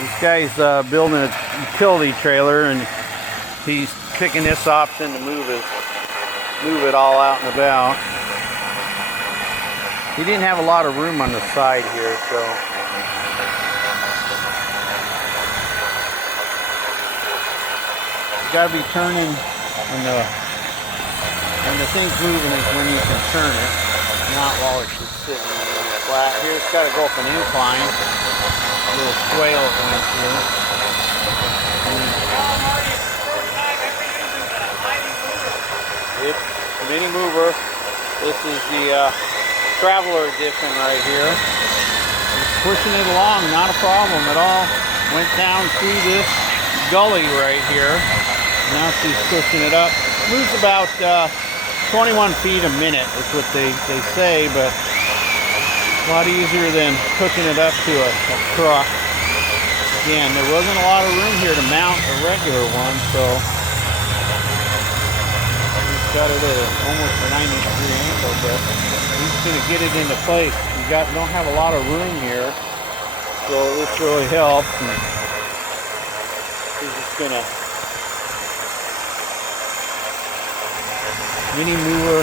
This guy's building a utility trailer, and he's picking this option to move it all out and about. He didn't have a lot of room on the side here, so you gotta be turning when the thing's moving is when you can turn it, not while it's just sitting flat. Here it's got to go up an incline, a little swale going through. It's the mini mover. This is the Traveler edition right here. It's pushing it along, not a problem at all. Went down through this gully right here. Now she's pushing it up. Moves about 21 feet a minute is what they say, but a lot easier than hooking it up to a truck. Again, there wasn't a lot of room here to mount a regular one, so he's got it at almost a 90-degree angle, but he's going to get it into place. We don't have a lot of room here, so this really helps. And he's just going to mini mover